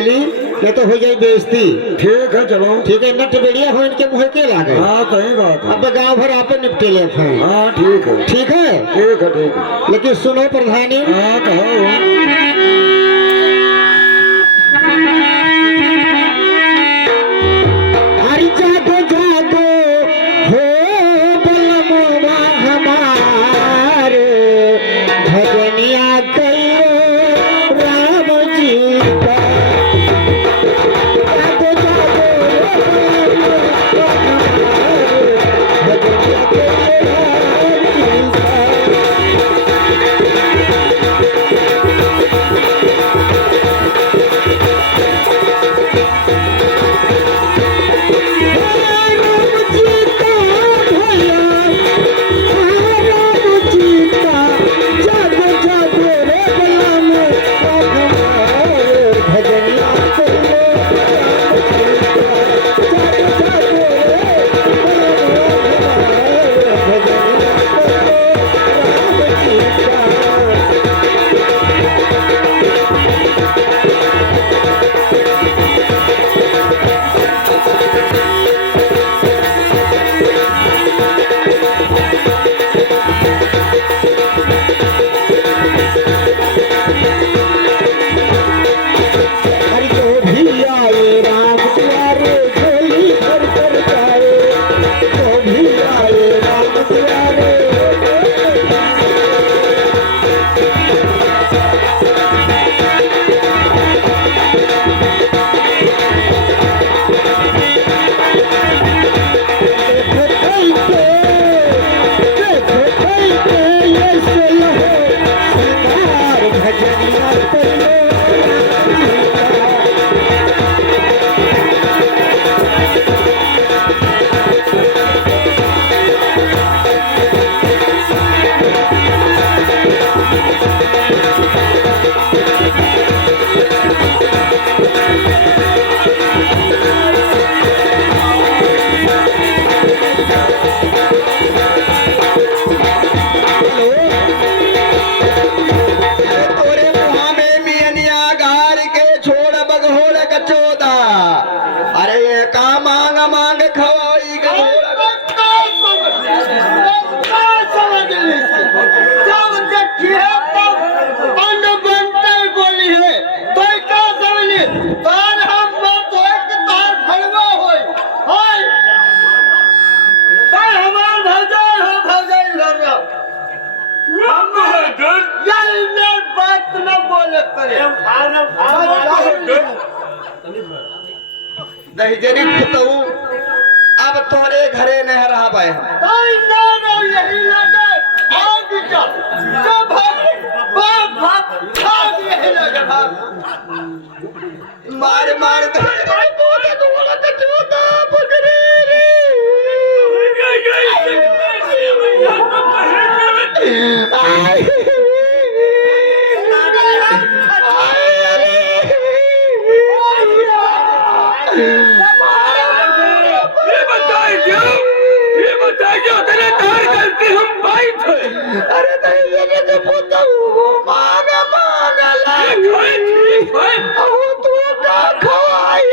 ये तो हो जाए बेइज्जती। ठीक है चलो। ठीक है, नट बेड़िया हो इनके मुँह के लागे। हाँ सही बात है। अब गांव भर आपे निपटे लेते हैं। हाँ ठीक है ठीक है, ठीक है ठीक है। लेकिन सुनो प्रधानी। हाँ कहो। हरि जागो जागो हो बलमुआ हमारे, भजनिया कहियो राम जी का। जागो जागो हो बलमुआ हमारे, भजनिया कहियो राम जी का। दहीजरी पुतऊ अब तोरे घरे नहीं रहा पाए। यही लगे भाग जा जो भाग यही लगे भाग। मार मार अरे नहीं तो पुतऊ मांगा मांगा तू का खवाई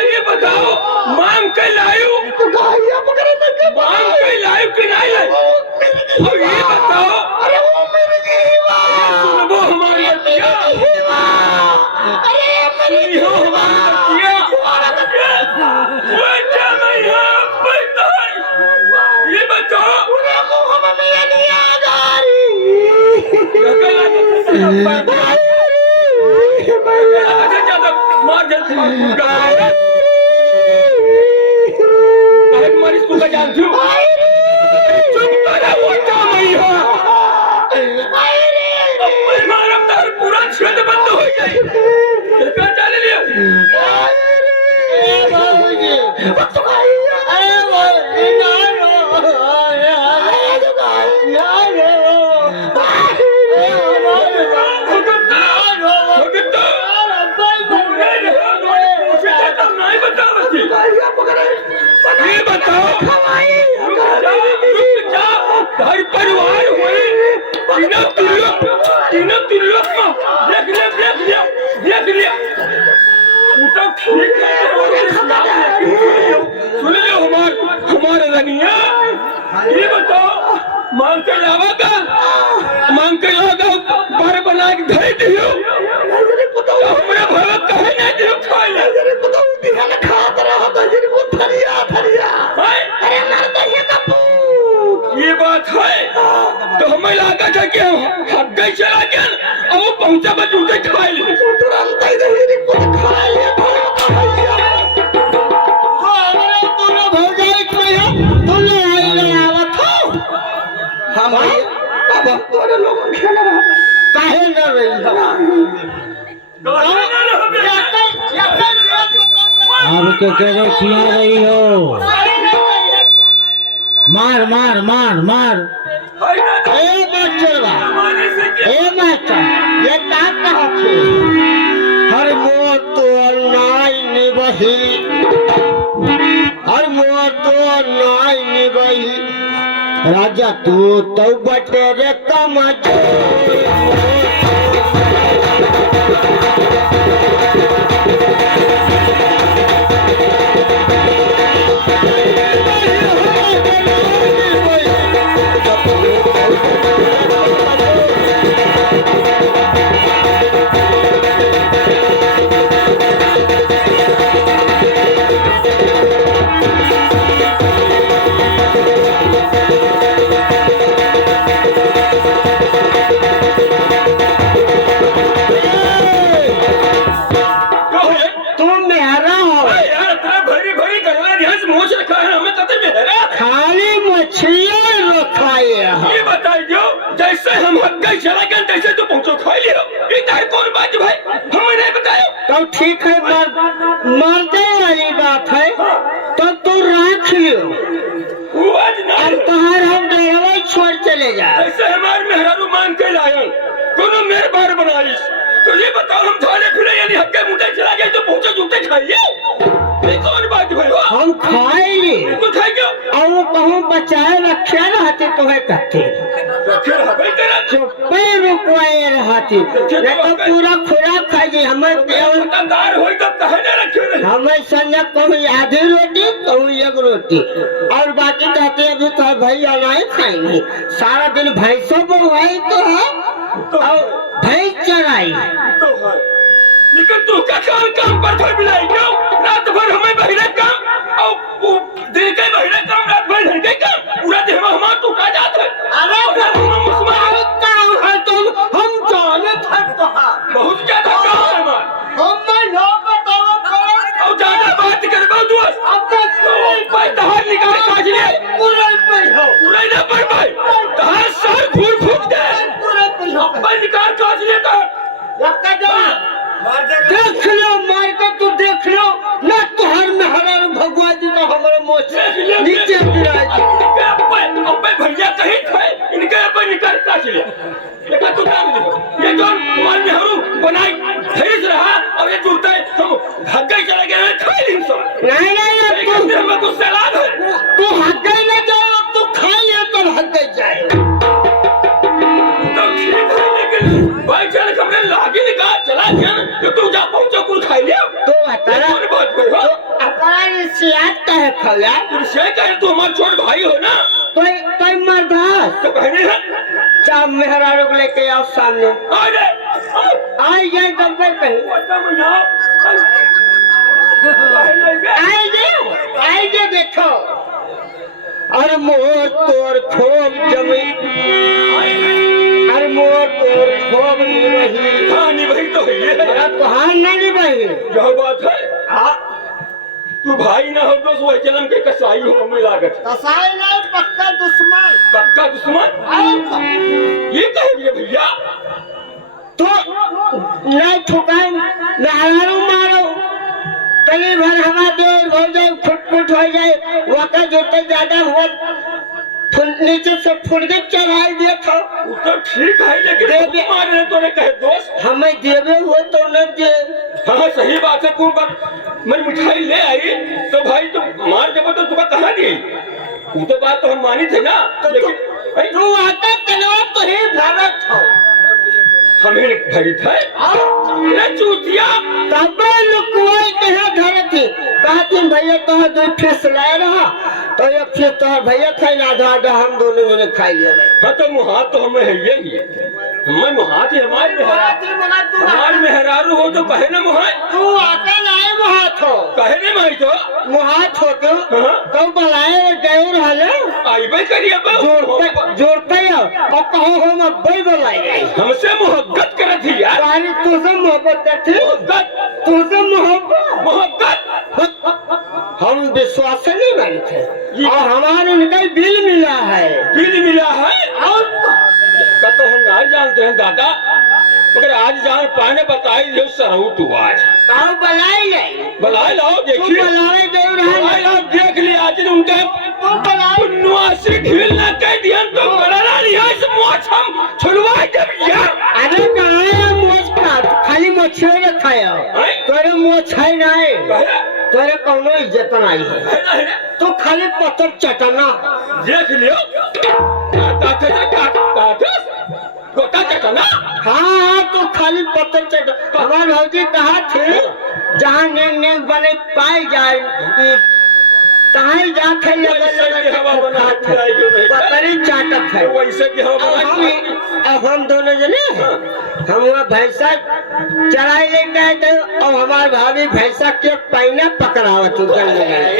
ये बताओ मांग के लायू मांग के लायू कि नहीं लायू? अब ये बताओ। अरे वो मेरी वो हमारी अतिया। अरे मेरी हो हमारी अतिया। ये बताओ मरीज को जानती हूँ। चुप करा वो पूरा क्षेत्र बंद हो जाए। चल लिया ये बताओ घर तीनों तुल्यों में देख लिया तू तो ठीक है सुन लियो हमारे रनिया ये बताओ मांग के लावा बार बना के धरे दियो हमरे भगत कहे नहीं दियो खाए ये बात है तो हमें लगा था कि हम हक गए चला गया और वो पहुंचा बस जूते खाए ले तुरंत ही खाए ले हम अब तोरे लोग काहे न रही अब तो क्या खिला रही हो? मार मार मार मार। ए बच्चा ए माता ये का कहथे हर मोर तो नाई निबही हर मोर तो नाई निबही राजा तू तो बटे रे कमजोर चला गया तैसे तो पहुंचो खा लियो ये तार कौन बात भाई हमें नहीं बताया तो ठीक है मर्दे वाली बात है तो तू रख लियो वो आज ना अब तहार हम ड्राइवर छोड़ चले जा ऐसे हमारे मेहरारू मान के लायन कोनो मेरे बार बनाइस तो ये बताओ हम थाने फिरे यानी हक्के मुंडे चला गए तो पहुंचे जूते खाइए ये कौन बात भाई हो हम खाएंगे बिल्कुल खाएंगे और वो कहूँ बचाए रखे रहते तुम्हें कहते फिर हमें करा चुप्पे रुकवाए रहते नहीं तो पूरा खुराक खाइए हमें दुकानदार हो तो कहने रखे नहीं हमें संग कहूँ आधी रोटी कहूँ एक रोटी और बाकी कहते अभी तो भैया नहीं खाएंगे सारा दिन भैंसों बोवाई तो है और भैंस चराई तो है लेकिन तू क्या काम पर कोई मिलाई क्यों रात भर हमें बहिरे काम और वो दिन के बहिरे काम रात भर घर के काम पूरा दिन हमारा टूटा जाता है अरे काम है तुम हम जाने थे बहुत ज्यादा काम है हमारा हम ना बताओ और ज्यादा बात करबो दोस्त अब भाई तहार निकाल काज ले पूरा पे हो पूरा ना पर भाई तहार सर घूर फूक दे पूरा पे हो भाई निकाल काज ले तो लक्का जा देख लो मार के तू देख लो ना तुहर में हरार भगवा जी का हमारे मोछ नीचे गिरा अबे भैया कहीं थे इनके अबे निकाल काज ले देखा तू काम दे ये जो माल में हरू बनाई फेस रहा और ये जूते हम भाग गए चले गए खाई दिन सो नहीं तू हमें कुछ सलाह है तू हग गई ना जाए तू खा ले तो हग गई जाए तो ठीक है लेकिन भाई चल कमरे लागे निकाल चला गया तो तू जा पहुंचो कुल खाई ले तो अतरा कौन बात कर हो अपना सियात का है खला तू से कहे तू हमारा छोट भाई हो ना कोई मर्दास तो कहने है चाप मेहरा रोक लेके आओ सामने आ जा आई जाए गब्बर कहीं पता मैं ना आई जे देखो अरे मोर तोर खोब जमी अरे मोर तोर खोब नहीं कहानी भाई तो है ये कहां नहीं भाई यह बात है हाँ तू भाई ना हो तो वो जन्म के कसाई हो हमें लागत कसाई नहीं पक्का दुश्मन ये कहेंगे भैया तो नहीं ठुकाए नारू मारो कहीं भर हमारा देर हो जाए फुट हो जाए वका जोते ज्यादा हुआ नीचे से फुटके चढ़ाई दिया था तो ठीक है लेकिन मारे तो ने कहे दोस्त हमें देवे हुए तो न दे हाँ सही बात है तू बात मैं मिठाई ले आई तो भाई तुम मार जब तो तुम्हें कहाँ दी वो तो बात तो हम मानी थे ना लेकिन तू आता कलवा तो ही भरत हो हमें भरित है ये चूतिया तब लुकवाई कहा धरती कहती भैया तो दो फिस लाए रहा तो एक फिर तो भैया खाई ना आधा हम दोनों जने खाई ले हाँ तो मुहात तो हमें है यही है हमें मुहात ही हमारे मेहरारू हो तो कहे ना मुहात तू आता लाए मुहात हो कहे ना माई तो मुहात हो तो बुलाए गए रहले आई भाई करिए जोड़ते और कहो हम अब्बई बुलाए हमसे मोहब्बत करत थी यार सारी तुझसे मोहब्बत थी मोहब्बत तुझसे मोहब्बत मोहब्बत हम विश्वास नहीं मानते और हमारे उनका बिल मिला है और का तो हम नहीं जानते हैं दादा मगर आज जान पाने बताई जो सरहू तू आज कहो बुलाई लाओ देखिए बुलाई लाओ देख लिया आज उनके पुन्नुआसी ढीलना कह दिया तो बड़ा नहीं है इस मोछ हम छुड़वाए जब यार अरे कहाँ है मोछ का खाली मछली ने खाया तोरे मोछ है नहीं तोरे कौनो इज्जत नहीं है तो खाली पत्थर चटना देख लियो गोता चटना हाँ तो खाली पत्थर चटना हमारे भौजी कहा थे जहाँ नेक नेक बने पाई जाए कहाँ जाते पत्थरी चाटत है वैसे कि अब हम दोनों जने हम वहाँ भैंसा चराई ले गए थे और हमारे भाभी भैंसा के पैना पकड़ावत भाई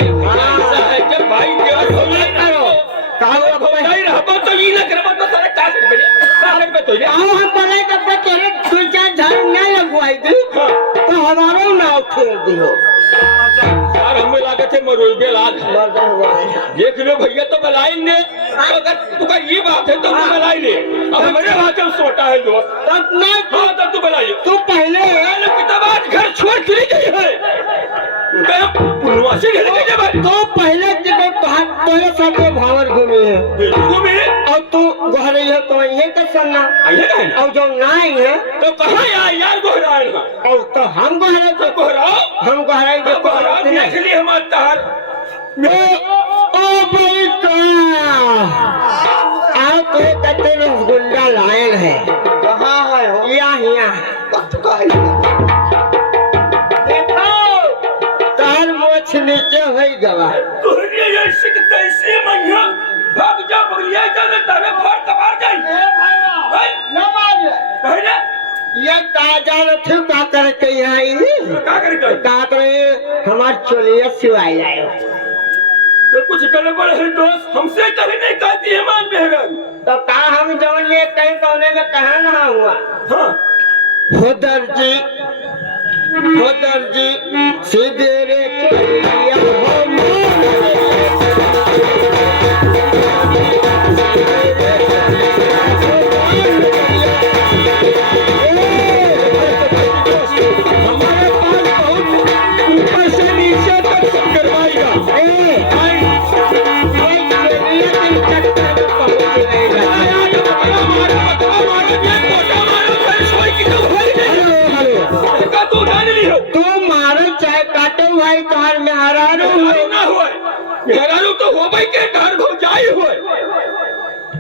हम बोले दो चार झाड़ नहीं लगवाई दी तो हमारा नाव फेर दियो यार हमें लगे थे मरोबे लाल देख लो भैया तो बलाएंगे अगर तुका ये बात है तो तू बलाई ले अब हमारे बात में सोटा है दोस्त तब नहीं हाँ तब तू बलाइए तू पहले किताब आज घर छोड़ चली गई है पुनवासी घर गई है तो पहले तेरे साथ भावर घूमी है घूमी और तू गोहरे है तो ये का सुनना और जो नाई है तो कहाँ यार गोहरा है और तो हम गोहरे को गोहराओ हम गोहरे देख लिए हमारे तार ओ बेटा आओ तो कहते रसगुल्ला लायल है कहाँ है यहाँ देखो तार मोछ नीचे हो गवा तोहरे ये सिकते से मैया भाग जा बगलिया जा ने तारे फाड़ कबार गई भाई न मार कहे ना ये ताजा थे का कर के यहाँ आई का करे का करे हमार चोलिया सिवाय लायो तो कुछ गड़बड़ है दोस्त हमसे कभी नहीं कहती है मान मेहरन तो का हम जवन ये कहीं कोने में कहा ना हुआ हाँ हो दर्जी सीधे रे चोलिया हो हमारे पास बहुत ऊपर से नीचे तक सब करवाएगा तू मारो चाहे काटे भाई तोहर मेहरारू ना हुए मेहरारू तो हो भाई के घर भौजाई हुए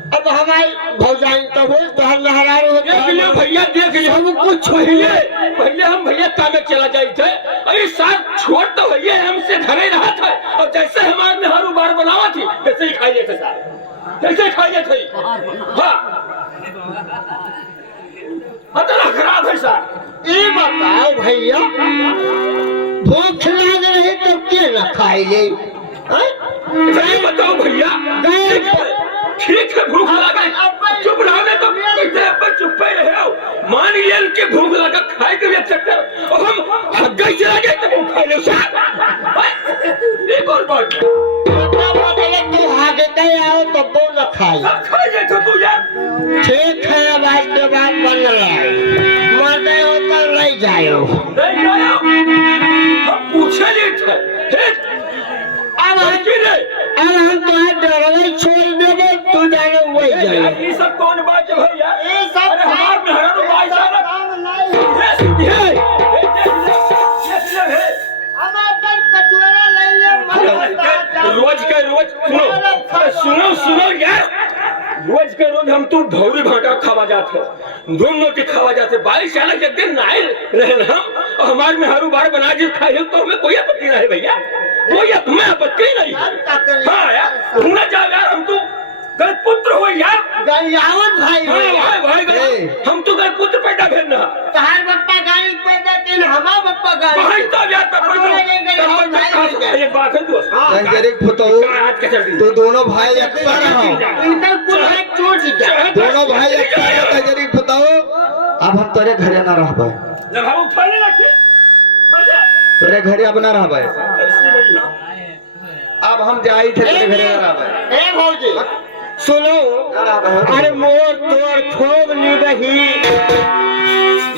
अब हमारी भौजाई तो बोल तोहर मेहरारू देख लियो भैया देख लियो सब कुछ पहले हम भैया काम में चला जाए थे अरे साथ छोड़ तो भैया हमसे घरे रहा था और जैसे हमारे मेहरारू बार बनावा थी वैसे ही खाई थे साहब जैसे ही खाई थे हाँ अतला खराब है साहब ये बताओ भैया भूख लग रही तो क्यों न खाई ले सही बताओ भैया ठीक है भूख लगा चुप रहो तो कैसे अपन चुप ही रहे हो मान लिया उनके भूख लगा खाए के लिए चक्कर और हम हग्गा चला गए तो भूख खा ले एक और बात तू आगे कहीं आओ तो वो न खाई खाइए तो तू यार ठीक है अब आज के बाद बन रहा है मरते हो तो नहीं जाओ नहीं जाओ हम पूछे नहीं थे अब हम तुम्हारे डरवे छोड़ देंगे तू जाने वही जाए ये सब कौन बात है भैया ये सब अरे हमारे मेहरारू भाई साहब रोज का रोज सुनो यार रोज रोज हम तू भौरी भाटा खावा जाते दोनों रोटी खावा जाते 22 साल के दिन नहाए रहे ना हम और हमारे में हरू बार बना जी खाए तो हमें कोई आपत्ति नहीं भैया कोई हमें आपत्ति नहीं हाँ यार होना चाहिए यार हम तो गल पुत्र हो यार गलियावत भाई हाँ भाई हम तो गल पुत्र पैदा भेजना तहार बप्पा गाड़ी पैदा तीन हमार बप्पा गाड़ी भाई तब यार तब एक बात है दोस्त गंजरिक फुतहू आज के चल तो दोनों भाई एकता रहो इनका कुल है चोट जा दोनों भाई एकता रहो गंजरिक फुतहू अब हम तोरे घरे ना रहबे जब हम उठाने लगे तोरे घरे अब ना रहबे अब हम जाई थे तेरे घरे ना रहबे ए भौजी सुनो ना रहबे अरे मोर तोर खूब निबही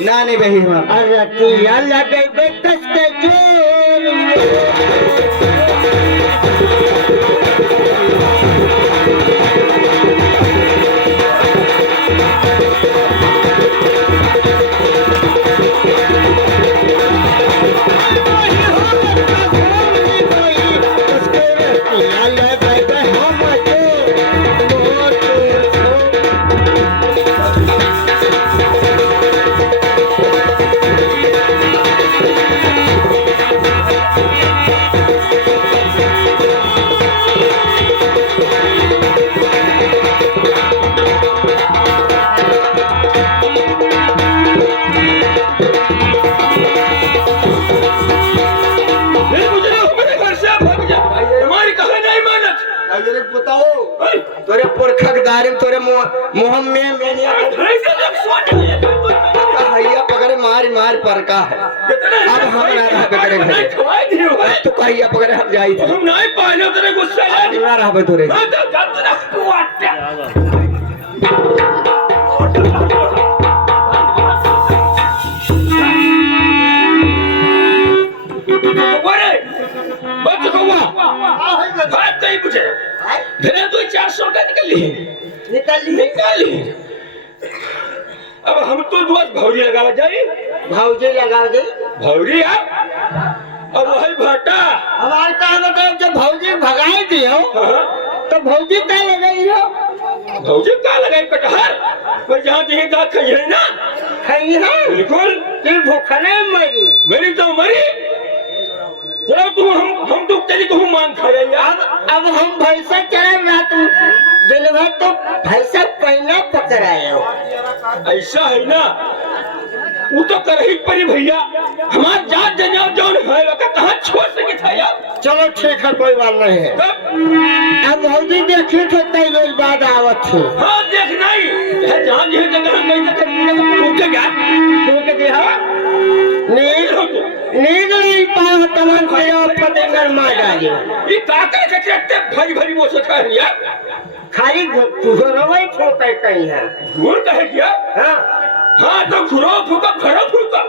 ना नहीं बही हम अरे किया लगे बेकस के जोर गंजरिक फुतहू तोरे पुरखक दारिम तोरे मुंह में मैंने हैया पकड़े मार मार पर का है अब हम ना रहबे करे घरे अब तो कहिया पकड़े हम जाई थे हम नहीं पाले तेरे गुस्सा अब ना रहबे तोरे मैं तो जब ना कुआटे बोले बच कौवा बात नहीं पूछे फिर तो 400 का निकाली अब हम तो दोस्त भौरी लगावा जाए भौजी लगा दे भौरी अब वही भाटा हमारे का मतलब जब भौजी भगाई दियो तो भौजी का लगाई हो भौजी का लगाई कटहर कोई जहाँ जहीं जा खाई ना खाई है बिल्कुल फिर भूखा नहीं मरी मेरी तो मरी चलो तू हम तो तेरी को मांग खा रहे यार अब हम भैंसा चला रात दिन भर तो भैंसा पहना पकड़ाए हो ऐसा है ना वो तो कर ही परी भैया हमार जात जनाव जौन है वो कहाँ छोड़ सके था यार चलो ठीक है कोई बात नहीं है तब अब भौजी देखी थे कई रोज बाद आवत थे हाँ देखना ही है जहाँ जहाँ जगह कहीं ना कहीं रुक गया रुक गया नींद नहीं पाओ तमन पे पतेंगर मार डालियो ये काका के ट्रैक्टर भरी भरी वो सोचा है यार खाली घुरवाई ठोके कहीं है घूर कहे क्या हाँ हाँ तो घुरो फूका घरो फूका